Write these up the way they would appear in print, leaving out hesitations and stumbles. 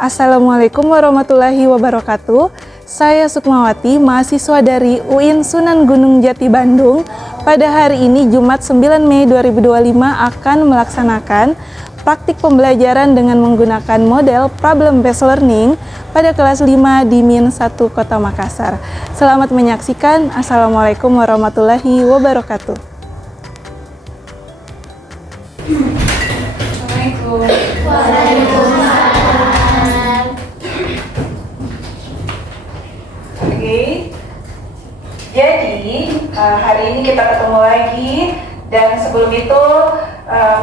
Assalamualaikum warahmatullahi wabarakatuh. Saya Sukmawati, mahasiswa dari UIN Sunan Gunung Jati Bandung. Pada hari ini Jumat 9 Mei 2025 akan melaksanakan praktik pembelajaran dengan menggunakan model problem based learning pada kelas 5 di Min 1 Kota Makassar. Selamat menyaksikan. Assalamualaikum warahmatullahi wabarakatuh. Assalamualaikum. Waalaikumsalam. Oke, jadi hari ini kita ketemu lagi, dan sebelum itu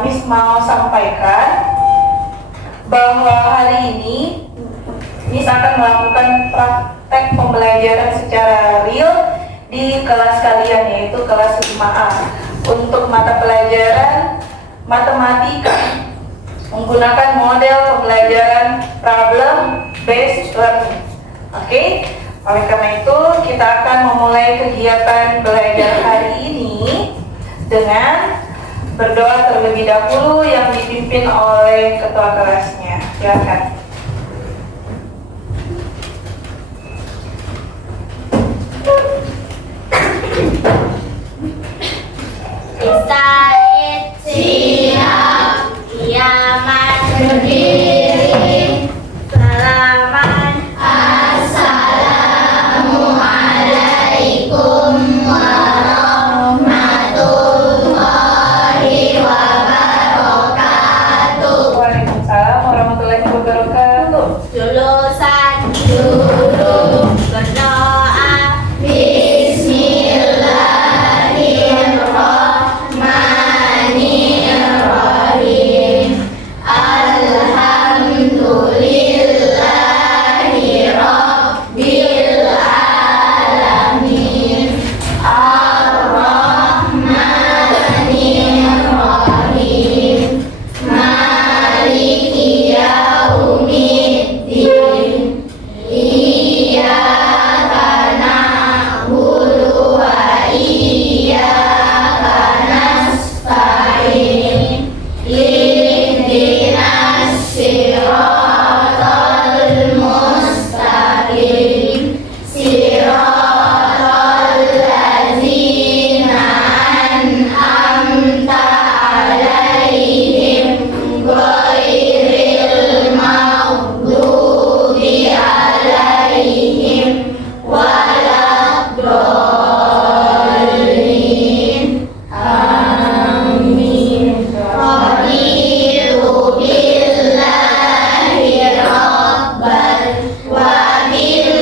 Miss mau sampaikan bahwa hari ini Miss akan melakukan praktek pembelajaran secara real di kelas kalian, yaitu kelas 5A untuk mata pelajaran matematika menggunakan model pembelajaran problem based learning. Oke? Oleh karena itu, kita akan memulai kegiatan belajar hari ini dengan berdoa terlebih dahulu yang dipimpin oleh ketua kelasnya. Silakan. Ista'id siap, kiamat berdiri, salaman. Assalamualaikum warahmatullahi wabarakatuh. Waalaikumsalam warahmatullahi wabarakatuh. Lulusan dulu berdoa, Bismillahirrahmanirrahim. Alhamdulillahi Rabbil alamin. Ar-Rahmanirrahim. Maliki yaumiddin. Iyyaka na'budu wa iyyaka nasta'in. Ihdinas siratal mustaqim. Siratal ladzina an'amta 'alaihim ghairil maghdubi 'alaihim waladdallin. Amin. Raditu billahi rabban wa bil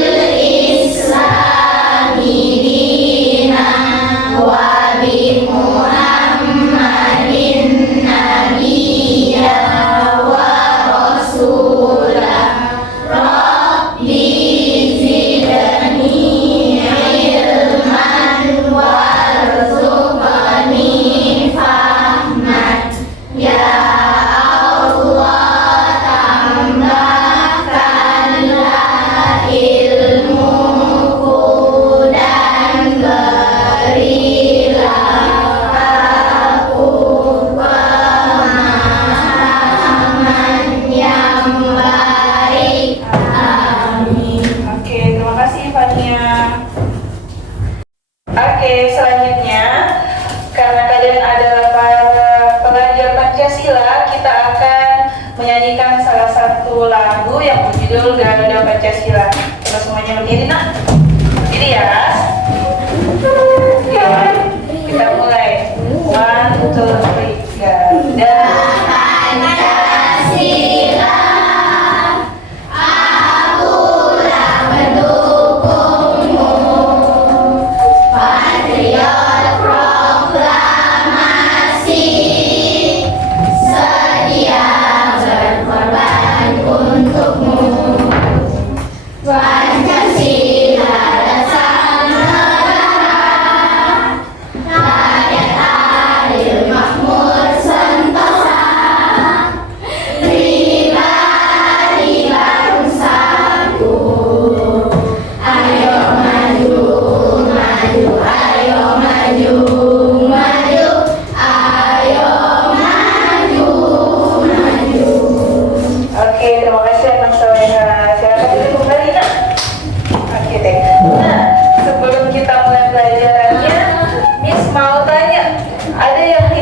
islami dinan wa bi Muhammadin nabiyya wa rasulah. Rabbi zidni ilman warzuqni fahman. Ya Allah, tambahkanlah ilmuku dan berilah aku pemahaman yang baik. Amin. Oke, terima kasih Fania. Oke, selanjutnya, karena kalian adalah para pelajar Pancasila, kita akan menyanyikan salah satu lagu yang berjudul Garuda Pancasila. Kita semuanya berdiri, nak. Berdiri ya. Oke, kita mulai. 1, 2, 3. Garuda Pancasila, akulah pendukungmu. Patriot proklamasi, sedia berkorban untukmu. Pancasila dasar negara, rakyat adil makmur.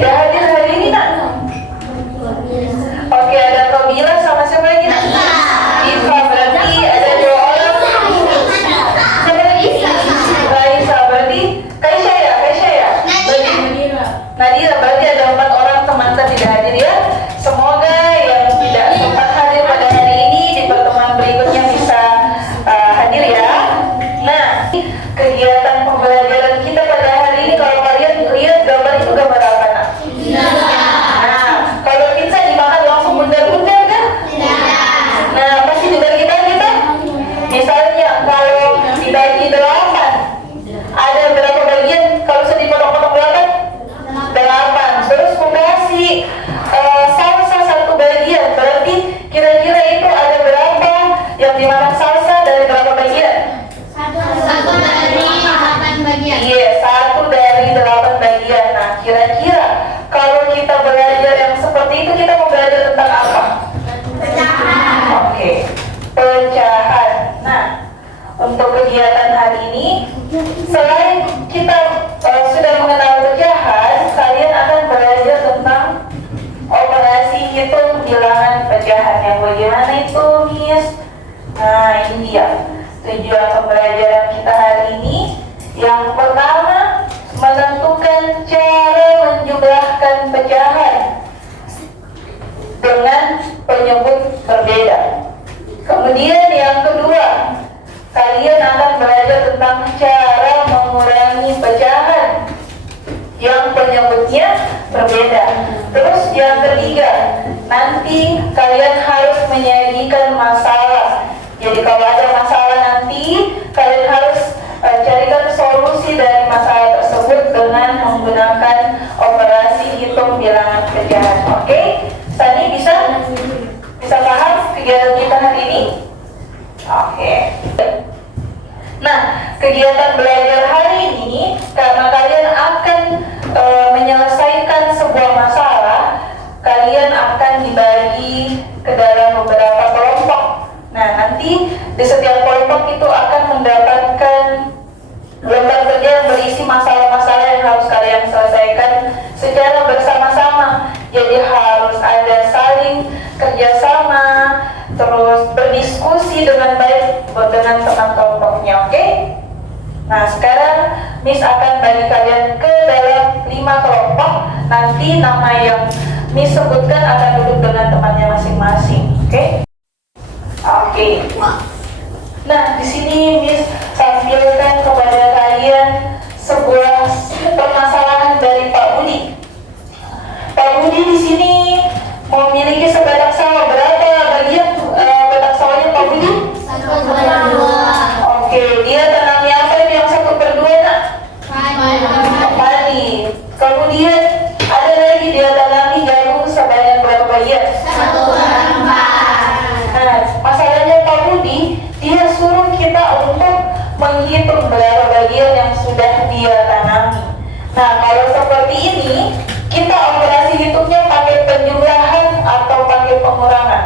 tidak hadir hari ini nak? Oke, ada Robila sama siapa lagi nak? Iva, berarti ada 2 orang. Siapa lagi? Raisa, berarti Kaisha ya? Nadira, berarti ada 4 orang teman kita tidak hadir ya. Semoga yang tidak sempat hadir pada hari ini di pertemuan berikutnya bisa hadir ya. Nah, kegiatan pembelajaran kita pada hari ini, kalau kalian lihat gambar itu gambar apa nak? Nah, kalau pizza dimakan langsung bundar-bundar kan? Nah, pasti juga kita misalnya kalau dibagi 8, ada berapa bagian? Kalau sudah dipotong-potong 8, terus kasih salsa 1 bagian, berarti kira-kira itu ada berapa yang dimakan salsa dari berapa bagian? 1 dari 8 bagian. Iya, 1 dari 8 bagian. Nah, kira-kira kalau kita belajar yang seperti itu, kita mau belajar tentang apa? Pecahan. Oke, pecahan. Nah, untuk kegiatan hari ini, selain kita sudah mengenal pecahan, kalian akan belajar tentang operasi hitung bilangan pecahan. Yang bagaimana itu, Miss? Nah, ini dia tujuan pembelajaran kita hari ini. Yang pertama, menentukan cara menjumlahkan pecahan dengan penyebut berbeda. Kemudian yang kedua, kalian akan belajar tentang cara mengurangi pecahan yang penyebutnya berbeda. Terus yang ketiga, nanti kalian harus menyajikan masalah. Jadi kalau ada masalah nanti, kalian harus carikan solusi dari masalah tersebut dengan menggunakan operasi hitung bilangan pecahan. Oke? Sani bisa paham kegiatan kita hari ini? Oke. Nah, kegiatan belajar hari ini, karena kalian akan menyelesaikan sebuah masalah, kalian akan dibagi ke dalam beberapa kelompok. Nah, nanti di setiap kelompok itu akan mendapatkan lembar kerja yang berisi masalah-masalah yang harus kalian selesaikan secara bersama-sama. Jadi harus ada saling kerjasama, terus berdiskusi dengan baik dengan teman kelompoknya, oke? Nah, sekarang Miss akan bagi kalian ke dalam 5 kelompok. Nanti nama yang Miss sebutkan akan duduk dengan temannya masing-masing, oke? Oke. Nah, di sini Miss tampilkan kepada kalian sebuah permasalahan dari Pak Budi. Pak Budi di sini memiliki sebadak sawah. Berapa bagian badak sawahnya Pak Budi? 1/2. Oke, dia tanami apa itu yang 1/2 nak? Padi. Kemudian ada lagi dia tanami jagung sebanyak berapa bagian? 1/4. Nah, masalahnya Pak Budi, dia suruh kita untuk menghitung berapa bagian yang sudah dia tanami. Nah, kalau seperti ini, kita operasi hitungnya pakai penjumlahan atau pakai pengurangan?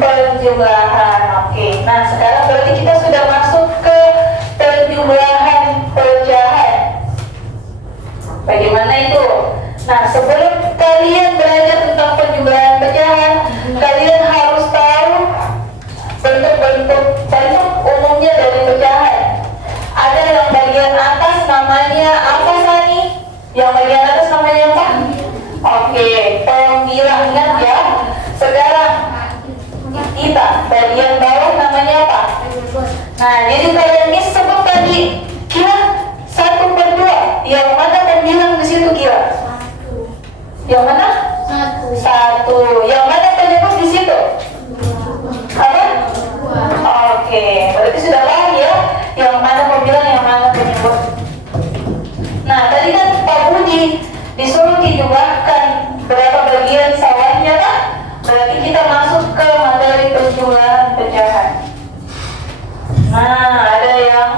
Penjumlahan, oke. Nah, sekarang berarti kita sudah masuk ke penjumlahan pecahan. Bagaimana itu? Nah, sebelum kalian belajar tentang penjumlahan pecahan, kalian harus tahu bentuk umumnya dari pecahan. Ada yang bagian atas namanya apa, Sani? Yang bagian atas namanya apa? Oke, pembilang, ingat ya. Sekarang kita bagian bawah namanya apa? Nah, jadi kalian Miss sebut tadi kira 1/2. Yang mana pembilang di situ kira? Yang mana? 1. Yang mana penyebut di situ? Apa? Oke, berarti sudah paham ya, yang mana pembilang, yang mana penyebut. Nah, tadi kan Pak Budi disuruh dijumlahkan berapa bagian sawahnya kan? Berarti kita masuk ke materi penjumlahan pecahan. Nah, ada yang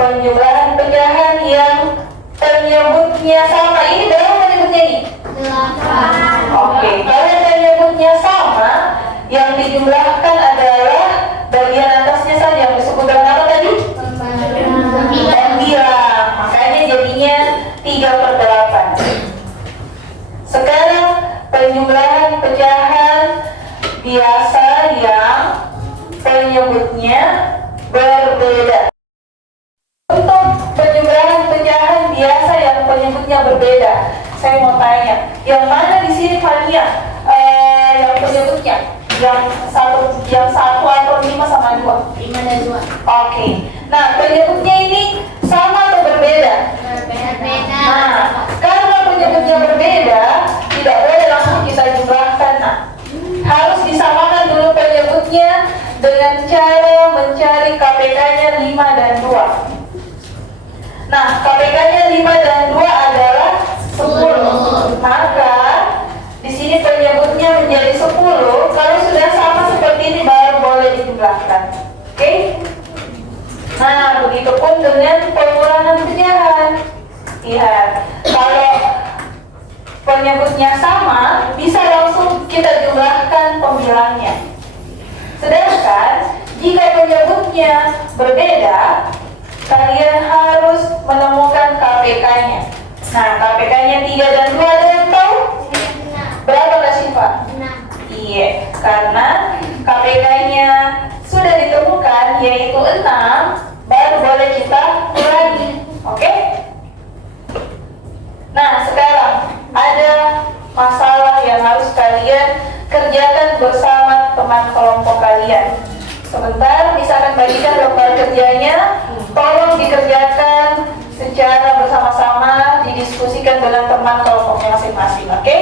penjumlahan pecahan yang penyebutnya sama. Ini berapa penyebutnya ini? 8. Oke, kalau penyebutnya sama, yang dijumlahkan adalah bagian atasnya saja, yang disebut dengan apa tadi? Pembilang. Makanya jadinya 3/8. saya mau tanya, yang mana di sini Fania? Yang penyebutnya, yang satu atau 5 sama 2? 5 dan 2. Oke. Nah, penyebutnya ini sama atau berbeda? Berbeda. Nah, karena penyebutnya berbeda, tidak boleh langsung kita jumlahkan. Nah, harus disamakan dulu penyebutnya dengan cara mencari KPK-nya 5 dan 2. Nah, KPK-nya 5 dan 2 adalah 10. Maka di sini penyebutnya menjadi 10. Kalau sudah sama seperti ini baru boleh dijumlahkan. Oke? Nah, begitupun dengan pengurangan pecahan. Lihat, kalau penyebutnya sama, bisa langsung kita jumlahkan pembilangnya. Sedangkan jika penyebutnya berbeda, kalian harus menemukan KPK-nya. Nah, KPK-nya 3 dan 2 ada yang tahu? Berapa Kak Syifa? 6. Iya, karena KPK-nya sudah ditemukan yaitu 6, baru boleh kita kurangi. Oke? Nah, sekarang ada masalah yang harus kalian kerjakan bersama teman kelompok kalian. Sebentar, misalkan bagikan lembar kerjanya, tolong dikerjakan secara bersama-sama, didiskusikan dengan teman kelompoknya masing-masing. Oke?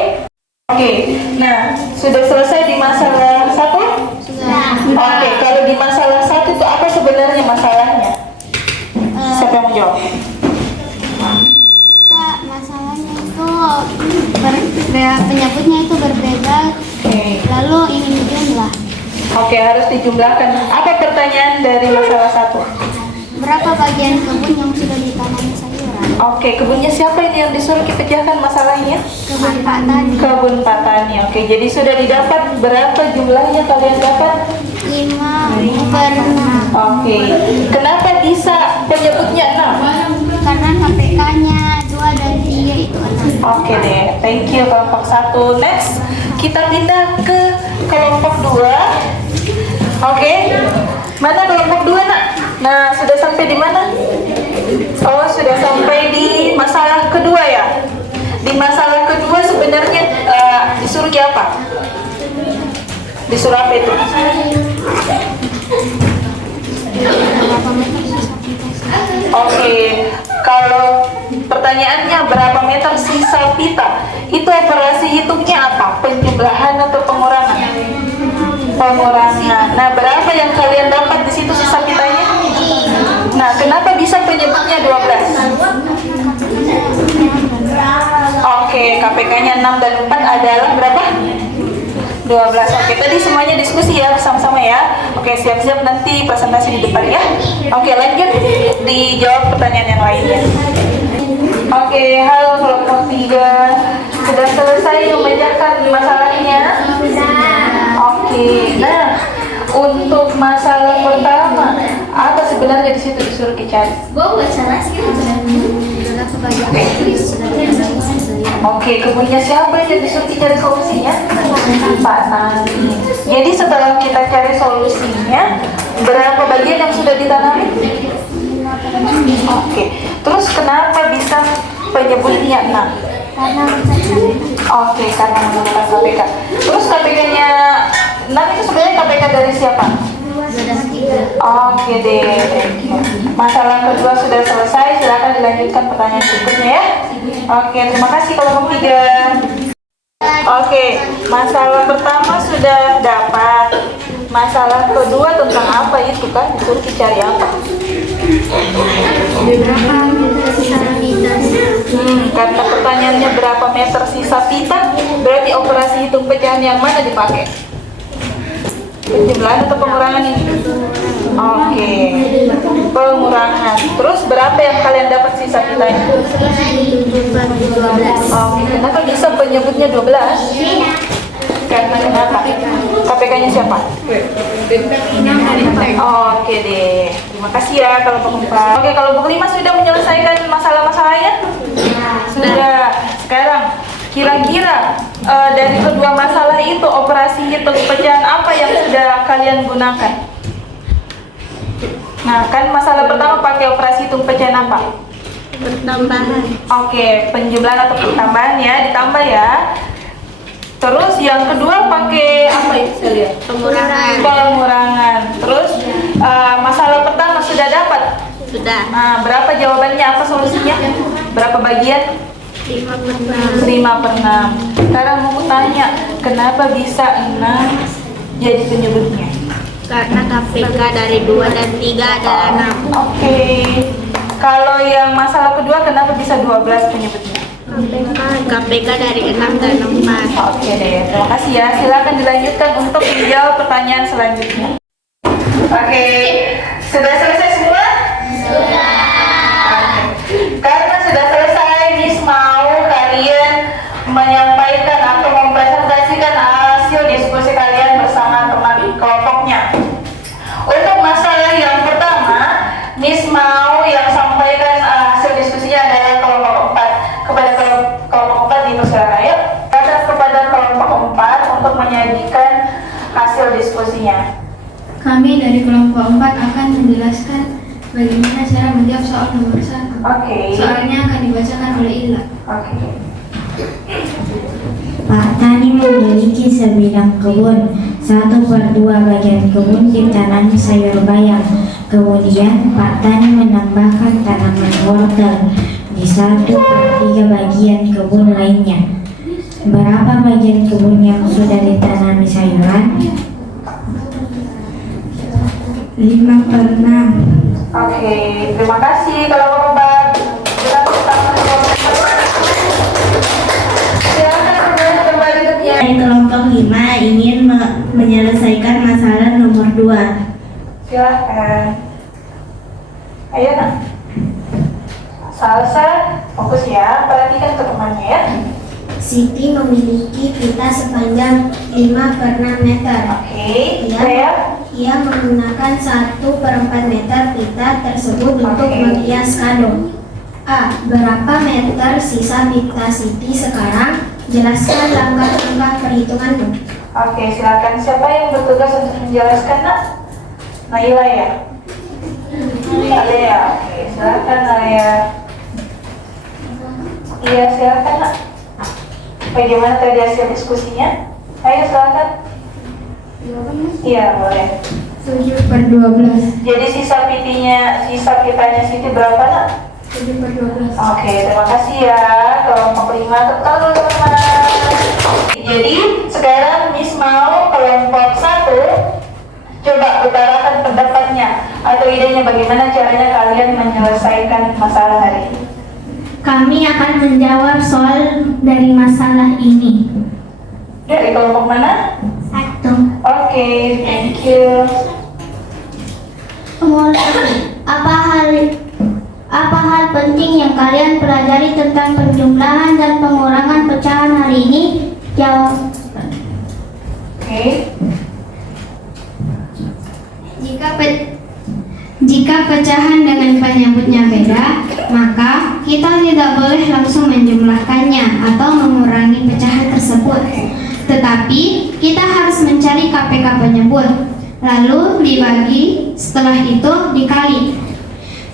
Oke, nah sudah selesai di masalah 1? Sudah. Oke, kalau di masalah 1 itu apa sebenarnya masalahnya? Siapa yang mau jawab? Kita masalahnya itu penyebutnya itu berbeda, Oke. lalu ingin dijumlah. Oke, harus dijumlahkan. Apa pertanyaan dari masalah 1? Berapa bagian kebun yang sudah ditanami sayuran? Oke, kebunnya siapa ini yang disuruh dipecahkan masalahnya? Kebun Pak Tani. Kebun Pak Tani. Oke, jadi sudah didapat berapa jumlahnya kalian dapat? 5/6. Oke, kenapa bisa penyebutnya 6? Karena KPK-nya 2 dan 3 itu 6. Oke deh, thank you kelompok 1. Next, kita pindah ke kelompok 2. Oke, mana kelompok 2 nak? Nah, sudah sampai di mana? Oh, sudah sampai di masalah kedua ya? Di masalah kedua sebenarnya disuruh apa? Disuruh apa itu? Berapa meter sisa kita? Oke, kalau pertanyaannya berapa meter sisa pita, itu operasi hitungnya apa? Penjumlahan atau pengurangan? Pengurangan. Nah, berapa yang kalian dapat di situ sisa pitanya? Nah, kenapa bisa penyebutnya 12? Oke, KPK-nya 6 dan 4 adalah berapa? 12. Oke, tadi semuanya diskusi ya bersama-sama ya. Oke, siap-siap nanti presentasi di depan ya. Oke, lanjut dijawab pertanyaan yang lainnya. Oke, halo kelompok 3. Sudah selesai memecahkan masalahnya? Oke, nah untuk masalah pertama, apa sebenarnya di situ disuruh dicari? Oke, kebunnya siapa yang disuruh dicari solusinya? Pak Tani. Jadi setelah kita cari solusinya, berapa bagian yang sudah ditanami? Oke, terus kenapa bisa penyebutnya 6? Oke, karena menggunakan KPK. Terus KPK-nya 6 itu sebenarnya KPK dari siapa? Oke deh. Masalah kedua sudah selesai, silakan dilanjutkan pertanyaan berikutnya ya. Oke, terima kasih kelompok 3. Oke, masalah pertama sudah dapat. Masalah kedua tentang apa itu kan? Disuruh dicari apa? Karena pertanyaannya berapa meter sisa pita, berarti operasi hitung pecahan yang mana dipakai? Penjumlahan atau pengurangan ini? Oke, pengurangan. Terus berapa yang kalian dapat sisa pitanya? Oke, kenapa bisa penyebutnya 12? Karena kenapa? KPK-nya siapa? Oke deh, terima kasih ya kelompok 4. Oke, kelompok 5 sudah menyelesaikan masalah-masalahnya? Sudah. Sekarang kira-kira dari kedua masalah itu operasi hitung pecahan apa yang sudah kalian gunakan? Nah, kan masalah pertama pakai operasi hitung pecahan apa? Pertambahan. Oke, penjumlahan atau pertambahan ya, ditambah ya. Terus yang kedua pakai apa itu saya lihat? Pengurangan. Terus masalah pertama sudah dapat? Sudah. Nah, berapa jawabannya? Apa solusinya? Berapa bagian? 5/6. Sekarang mau tanya, kenapa bisa 6 jadi penyebutnya? Karena KPK dari 2 dan 3 adalah 6. Oke. Kalau yang masalah kedua, kenapa bisa 12 penyebutnya? KPK dari 6 dan 4. Oke deh, terima kasih ya. Silakan dilanjutkan untuk menjawab pertanyaan selanjutnya. Oke, sudah selesai semua? Sudah. Karena sudah selesai, Miss mau kalian menyampaikan atau mempresentasikan hasil diskusi kalian bersama teman kelompoknya. Untuk masalah yang pertama, Miss mau yang sampaikan hasil diskusinya adalah kelompok 4. Kepada kelompok 4 dipersilakan ya. Kepada kelompok 4 untuk menyajikan hasil diskusinya. Kami dari kelompok 4 akan menjelaskan bagaimana cara menjawab soal nomor 1. Oke. Soalnya akan dibacakan oleh Ila. Oke. Pak Tani memiliki sebidang kebun. 1/2 bagian kebun ditanami sayur bayam. Kemudian Pak Tani menambahkan tanaman wortel di 1/3 bagian kebun lainnya. Berapa bagian kebun yang sudah ditanami sayuran? 5/6. Oke, terima kasih kalau Bapak. Silakan kembali berikutnya. Kelompok 5 ingin menyelesaikan masalah nomor 2. Silakan. Ayo nak. Salsa, fokus ya. Perhatikan ke temannya ya. Siti memiliki pita sepanjang 5/6 meter. Oke, Iya. saya. Ia menggunakan 1/4 meter pita tersebut untuk Oke. menghias kado. A. Berapa meter sisa pita Siti sekarang? Jelaskan langkah-langkah perhitunganmu. Oke, silakan. Siapa yang bertugas untuk menjelaskan nak? Naila ya. Alea. Oke, silakan Alea. Iya, silakan nak. Bagaimana tadi hasil diskusinya? Ayo silakan. Iya, boleh. 7/12. Jadi sisa pitanya Siti berapa nak? 7/12. Oke, terima kasih ya kelompok 5. Tepuk tangan dulu teman-teman. Jadi sekarang Miss mau kelompok 1 coba utarakan pendapatnya atau idenya bagaimana caranya kalian menyelesaikan masalah hari ini. Kami akan menjawab soal dari masalah ini. Dari kelompok mana? 1. Oke, thank you. Apa hal penting yang kalian pelajari tentang penjumlahan dan pengurangan pecahan hari ini? Jawab. Oke. Jika pecahan dengan penyebutnya beda, maka kita tidak boleh langsung menjumlahkannya atau mengurangi pecahan tersebut. Tetapi kita harus mencari KPK penyebut, lalu dibagi, setelah itu dikali.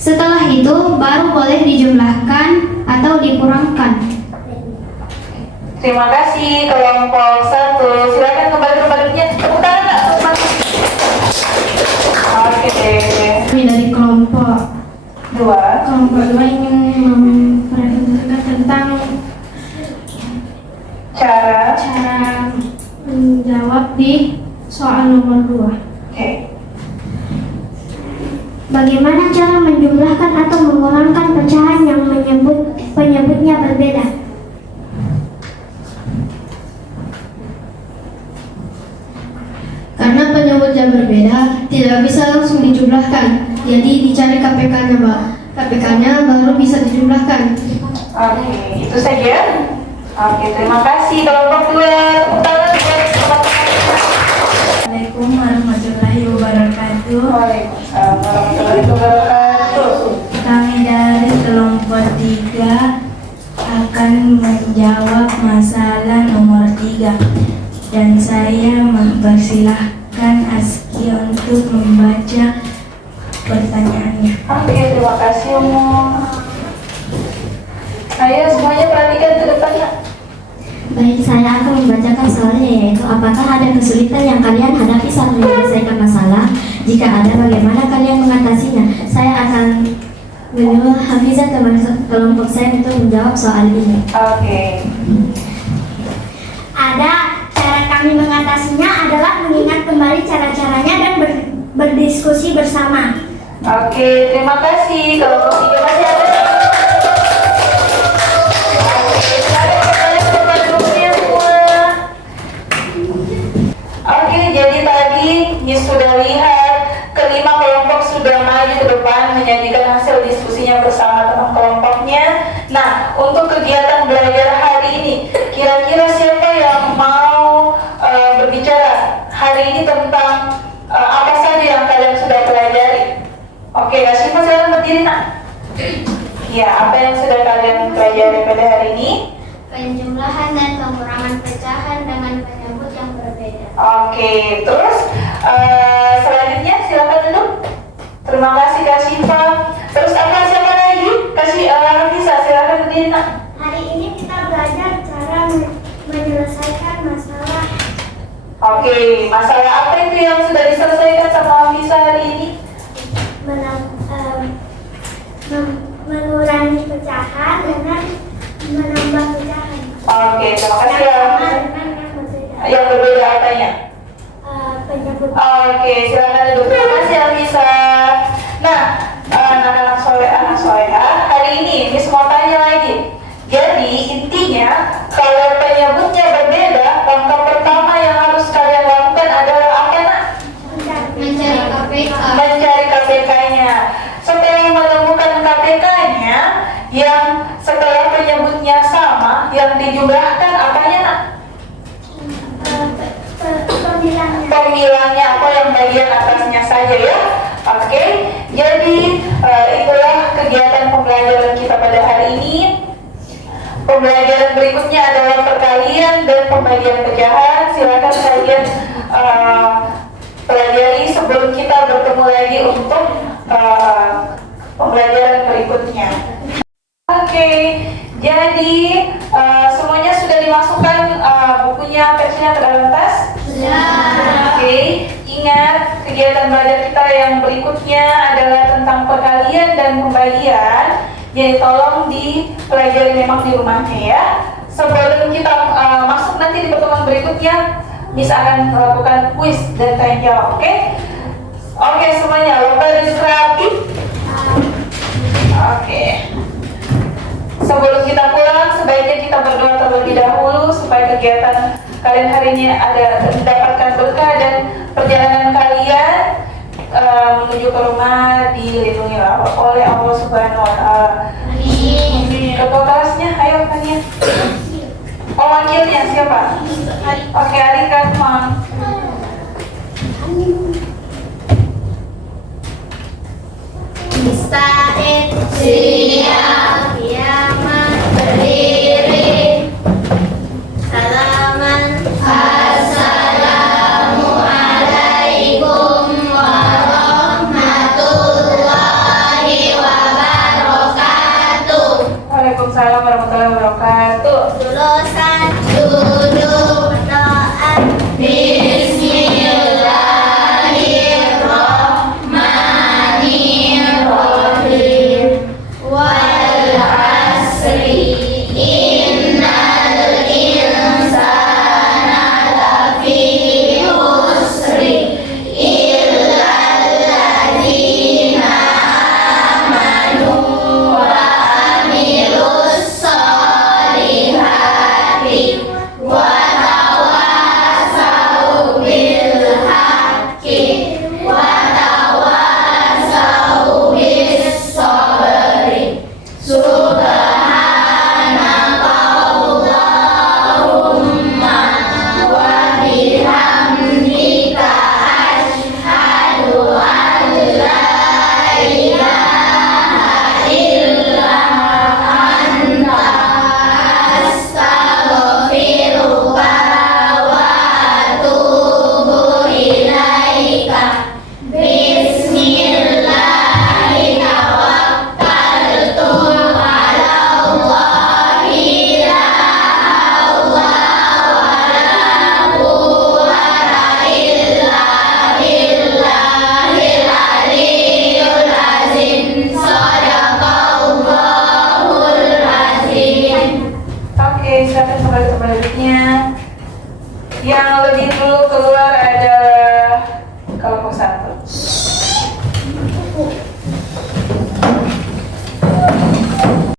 Setelah itu baru boleh dijumlahkan atau dikurangkan. Terima kasih kelompok 1. Silakan kembali ke tempatnya. Tepuk tangan Kak. Oke. Kami dari kelompok 2 ingin mempresentasikan tentang cara. cara menjawab di soal nomor 2. Oke. Bagaimana cara menjumlahkan atau mengurangkan pecahan yang penyebutnya berbeda? Karena penyebutnya berbeda, tidak bisa langsung dijumlahkan. Jadi dicari KPK-nya, Mbak. KPK-nya baru bisa dijumlahkan. Oke, itu saja. Oke, terima kasih kelompok 2. Tepuk tangan buat teman-teman. Assalamualaikum warahmatullahi wabarakatuh. Waalaikumsalam warahmatullahi wabarakatuh. Kami dari kelompok 3 akan menjawab masalah nomor 3. Dan saya mempersilahkan Aski untuk membaca pertanyaannya. Oke, terima kasih Umum. Ayo semuanya perhatikan ke depannya. Baik, saya akan membacakan soalnya, yaitu apakah ada kesulitan yang kalian hadapi saat menyelesaikan masalah? Jika ada, bagaimana kalian mengatasinya? Saya akan menyuruh Hafizah teman kelompok saya untuk menjawab soal ini. Oke. Ada, cara kami mengatasinya adalah mengingat kembali cara-caranya dan berdiskusi bersama. Oke, terima kasih. Kelompok 3 masih ada. Oke, silakan kembali ke tempat duduknya semua. Oke, jadi tadi Miss sudah lihat kelima kelompok sudah maju ke depan menyajikan hasil diskusinya bersama teman kelompoknya. Nah, untuk kegiatan belajar hari ini, kira-kira siapa yang mau berbicara hari ini tentang apa saja yang kalian sudah pelajari? Oke, Kak Syifa silakan berdiri, nak. Ya, apa yang sudah kalian pelajari pada hari ini? Penjumlahan dan pengurangan pecahan dengan penyebut yang berbeda. Oke, terus selanjutnya silakan duduk. Terima kasih Kak Syifa. Terus siapa lagi? Bisa silakan berdiri, nak. Hari ini kita belajar cara menyelesaikan masalah. Oke, masalah apa itu yang sudah diselesaikan sama Bisa hari ini? Mengurangi pecahan dengan menambah pecahan. Oke, terima kasih ya. Yang berbeda apanya? Penyebut. Oke, silakan duduk. Terima kasih Bisa. Nah, anak-anak soleha, hari ini Miss mau tanya lagi. Jadi intinya kalau penyebutnya berbeda, langkah pertama yang harus kalian lakukan adalah apa, nak? Mencari KPK. Mencari KPK-nya. Setelah menemukan KPK-nya, yang setelah penyebutnya sama, yang dijumlahkan apanya, nak? Pemilangnya atau yang bagian atasnya saja ya. Oke, jadi itulah kegiatan pembelajaran kita pada hari ini. Pembelajaran berikutnya adalah perkalian dan pembagian pecahan. Silakan kalian pelajari sebelum kita bertemu lagi untuk pembelajaran berikutnya. Oke, jadi semuanya sudah dimasukkan bukunya, versinya ke dalam tas? Oke, ingat kegiatan belajar kita yang berikutnya adalah tentang perkalian dan pembagian. Jadi tolong dipelajari memang di rumahnya ya. Sebelum kita masuk nanti di pertemuan berikutnya, Miss akan melakukan quiz dan tanya jawab, oke? Oke semuanya, lomba rapi. Oke. Sebelum kita pulang, sebaiknya kita berdoa terlebih dahulu supaya kegiatan kalian hari ini mendapatkan berkah dan perjalanan kalian menuju ke rumah dilindungi oleh Allah Subhanahu Wa Taala. Ketua kelasnya, ayo tanya. Oh wakilnya siapa? Oke, Arika, come. Musta'id siap kiamat berdiri salaman assalamualaikum warahmatullahi wabarakatuh. Waalaikumsalam warahmatullahi wabarakatuh. Lulusan duduk berdoa Bismillahirrahmanirrahim. Wal kembali ke tempat duduknya. Yang lebih dulu keluar ada